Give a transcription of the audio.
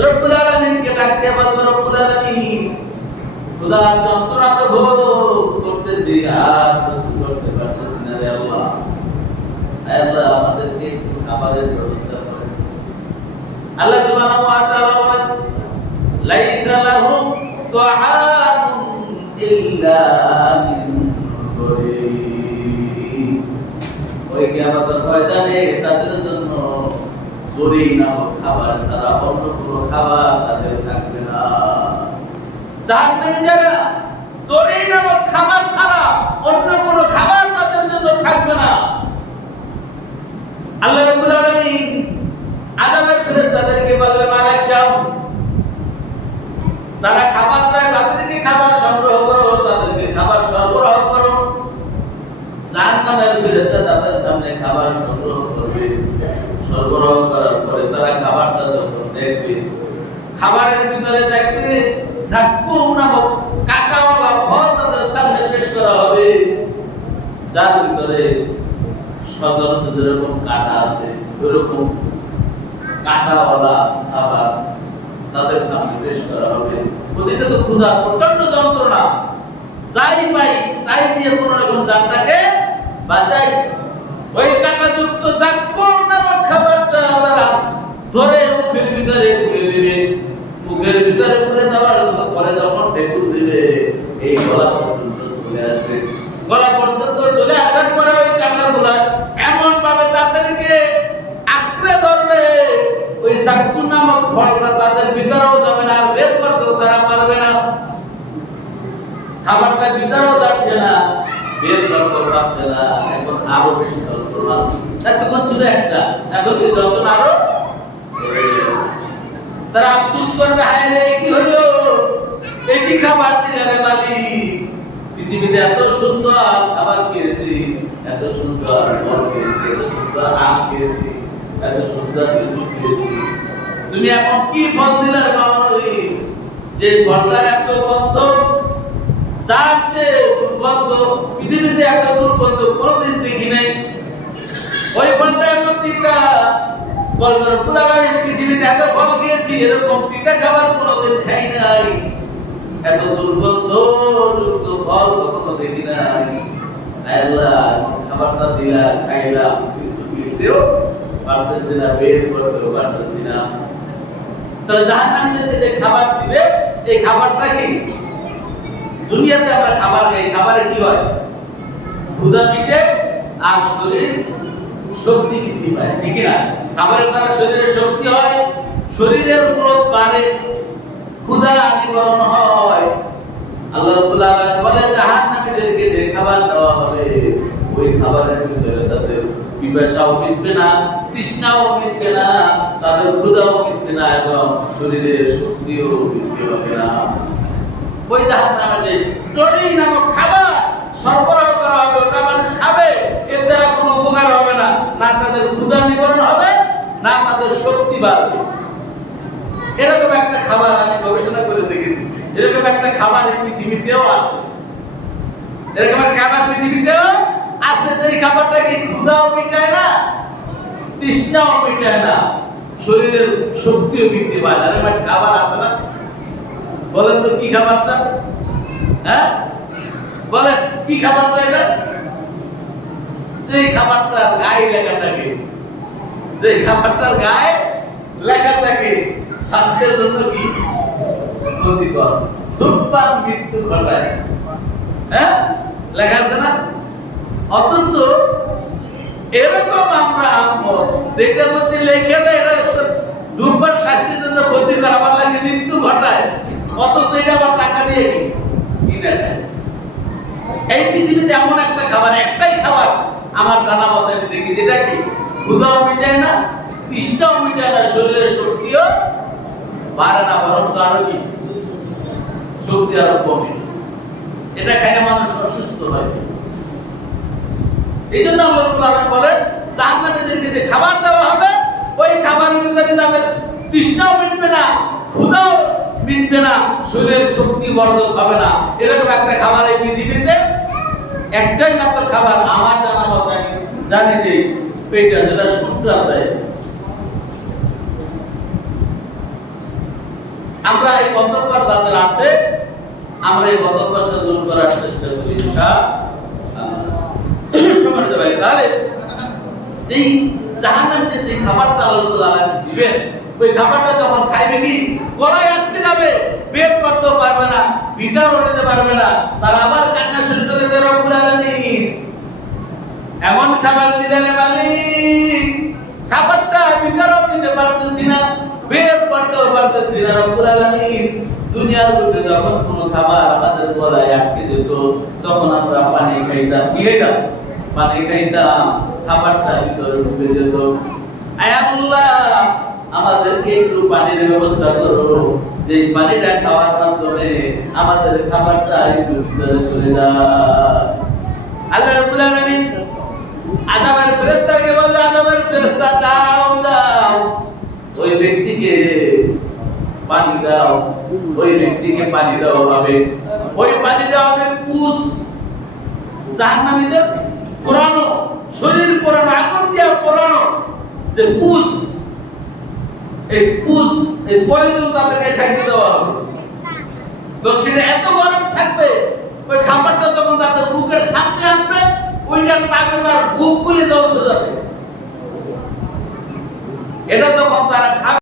রব্বুল আলামিনকে ডাক দিয়ে বলতো, রব্বুল আলামিন, খোদার যন্ত্রণা তো ভোগ করতেছি, আর সহ্য করতে পারতেছি না রে আল্লাহ। আল্লাহ আমাদেরকে একটু খাবারের ব্যবস্থা করেন। আল্লাহ সুবহানাহু ওয়া তাআলা বলেন, লাইসা লাহুম তুআমুন ইল্লা মিন গরিব। ওই কিয়ামতের ময়দানে তাদের জন্য গরিব নামক খাবার ছাড়া অন্য কোনো খাবার তাদের থাকবে না। জাহান্নামে যারা গরিব নামক খাবার ছাড়া অন্য কোনো খাবার তাদের জন্য থাকবে না। আল্লাহ রাব্বুল আলামিন আযাবের ফেরেশতাদেরকে বললেন, মালিক যাও, তারা খাবার চায়, তাদেরকে খাবার সংগ্রহ করো, তাদেরকে খাবার সরবরাহ করো। জাহান্নামের ফেরেশতা তাদের সামনে খাবার সংগ্রহ করবে। সরবরাহ করার পরে তারা খাবারটা যখন দেখবে, খাবারের ভিতরে দেখবে যাক্কুম নামক কাঁটাওয়ালা ফল তাদের সামনে পেশ করা হবে, যার ভিতরে সাধারণত যেরকম কাঁটা আছে ওরকম কাঁটাওয়ালা খাবার তাদের সামনে পেশ করা হবে। ওদিকে তো ক্ষুধা, প্রচন্ড যন্ত্রণা, যাই পাই তাই দিয়ে কোনো রকম জানটাকে বাঁচাই। ওই কাঁটাযুক্ত যাক্কুম নামক খাবারটা তারা ধরে মুখের ভিতরে পুরে দিবে। মুখের ভিতরে পুরে দেওয়ার পরে যখন ঢেকুর দিবে, এই গলা পর্যন্ত চলে আসবে। গলা পর্যন্ত চলে আসার পরে ওই কাঁটাগুলা এমন ভাবে তাদেরকে আঁকড়ে ধরবে, ওই যাক্কুম নামক ফলটা তাদের ভিতরেও যাবে না, আর বের করতেও তারা পারবে না। খাবারটা ভিতরেও যাচ্ছে না, বের করতেও পারছে না। এখন আরো বেশি যন্ত্রণা। এতক্ষণ ছিল একটা, এখন কি যন্ত্রণা আরো। তারা আফসোস করবে, হায় রে কি হলো, এটি খাবার দিলে রে মালিক। পৃথিবীতে এত সুন্দর খাবার খেয়েছি, এত সুন্দর ফল খেয়েছি, এত সুন্দর আম খেয়েছি, এত সুন্দর কিছু খেয়েছি, তুমি এখন কি ফল দিলে রে মালিক, যে ফলটার এত গন্ধ, যার চেয়ে দুর্গন্ধ পৃথিবীতে একটা দুর্গন্ধ কোনোদিন দেখি নাই। ওই ফলটা এত তিতা, বলবার পুলাবাই পৃথিবীতে এত ফল খেয়েছি, এরকম তিতা খাবার কোনোদিন খাই নাই, এত দুর্গন্ধ যুক্ত ফল কখনো দেখি নাই। আল্লাহ খাবারটা দিলা, খাইলাম, কিন্তু খেতেও পারতেছি না, বের করতেও পারতেছি না। তাহলে জাহান্নামীদেরকে যে খাবার দিবে, এই খাবারটা কি? দুনিয়াতে আমরা খাবার খাই, খাবারে কি হয়? ক্ষুধা মিটে আর শরীর শক্তি বৃদ্ধি পায়, ঠিক না? খাবারের দ্বারা শরীরের শক্তি হয়, শরীরের গ্রোথ বাড়ে, ক্ষুধা নিবারণ হয়। আল্লাহ রাব্বুল আলামিন বলে, জাহান্নামীদেরকে যে খাবার দেওয়া হবে, ওই খাবারের ভিতরে তাদের পিপাসাও মিটবে না, তৃষ্ণাও মিটবে না, তাদের ক্ষুধাও মিটবে না, এবং শরীরের শক্তিও বৃদ্ধি হবে না। ওই জাহান্নামে টনি নামক খাবার সরবরাহ করা হবে, ওটা মানুষ খাবে, এর দ্বারা কোনো উপকার হবে না, না তাদের ক্ষুধা নিবারণ হবে, না তাদের শক্তি বাড়বে। এরকম একটা খাবার আমি গবেষণা করে দেখেছি, এরকম একটা খাবার এই পৃথিবীতেও আছে, এরকম একটা খাবার পৃথিবীতেও আছে, যে খাবারটা কি ক্ষুধাও মিটায় না, তৃষ্ণাও মিটায় না, শরীরের শক্তিও বৃদ্ধি পায় না। এরকম একটা খাবার আছে না? বলেন তো কি খাবারটা? হ্যাঁ বলেন কি খাবারটা এটা? যে খাবারটার গায়ে লেখা থাকে, যে খাবারটার গায়ে লেখা থাকে স্বাস্থ্যের জন্য কি ক্ষতিকর, ধূমপান মৃত্যু ঘটায়, হ্যাঁ লেখা আছে না? অথচ এরকম আমরা আমল যেটার মধ্যে লেখা দেয় এটা ধূমপান স্বাস্থ্যের জন্য ক্ষতিকর, আমার লাগে মৃত্যু ঘটায়, অথচ এটা আবার টাকা দিয়ে কিনা যায়। এই পৃথিবীতে এমন একটা খাবার, একটাই খাবার আমার জানা মতে আমি দেখি, যেটা কি ক্ষুধাও মিটায় না, তৃষ্ণাও মিটায় না, শরীরের শক্তিও বাড়ে না, বরং আরো কি শক্তি আরো কমে। এটা খাইয়ে মানুষ অসুস্থ হয়। এই জন্য আল্লাহ তাআলা বলেন, জাহান্নামীদেরকে যে খাবার দেওয়া হবে, ওই খাবারের ভিতরে তাদের তৃষ্ণাও মিটবে না, ক্ষুধাও মিটবে না, শরীরের শক্তি বর্ধক হবে না। এরকম একটা খাবার এই পৃথিবীতে একটাই মাত্র খাবার আমার জানা মতে আমি জানি, যে এইটা যেটা সূত্র দেয়। আমরা এই বদ্ধকর যাদের আছে, আমরা এই বদ্ধকরটা দূর করার চেষ্টা করি সম্মানিত ভাই। তাহলে যেই জাহান্নামীদের যে খাবারটা আল্লাহ তাআলা দিবেন, ওই খাবারটা যখন খাইবে কি গলায় আটকে যাবে, বের করতেও পারবে না, ভিতরও নিতে পারবে না, তার আবার কান্না শুরু করে দেয় রব্বুল আলামিন এমন খাবার দিলেন মালিক, খাবারটা ভিতরও নিতে পারতেছি না, বের করতেও পারতেছি না। রব্বুল আলামিন দুনিয়ার বুকে যখন কোনো খাবার আমাদের গলায় আটকে যেত, তখন আমরা পানি খাইতাম। কি খাইতাম? পানি খাইতাম, খাবারটা ভিতরে ঢুকে যেত। আয় আল্লাহ, আমাদেরকে একটু পানির ব্যবস্থা করো, যে পানিটা খাওয়ার মাধ্যমে আমাদের খাবারটা একটু ভিতরে চলে যায়। আল্লাহ রাব্বুল আলামিন আযাবের ফেরেশতাকে বললে, আযাবের ফেরেশতা দাও দাও, ওই ব্যক্তিকে পানি দাও, ওই ব্যক্তিকে পানি দেওয়া হবে। ওই পানিটা হবে পুষ, জাহান্নামীদের পোড়ানো শরীর, পোড়ানো আগুন দিয়া পোড়ানো যে পুষ, এই পুষ, এই পয়জন তাদেরকে খাইতে দেওয়া হবে। এবং সেটা এত গরম থাকবে, ওই খাবারটা যখন তাদের মুখের সামনে আসবে, ওইটার তাকে তার বুক গুলি জ্বলতে যাবে। এটা যখন তারা খাবে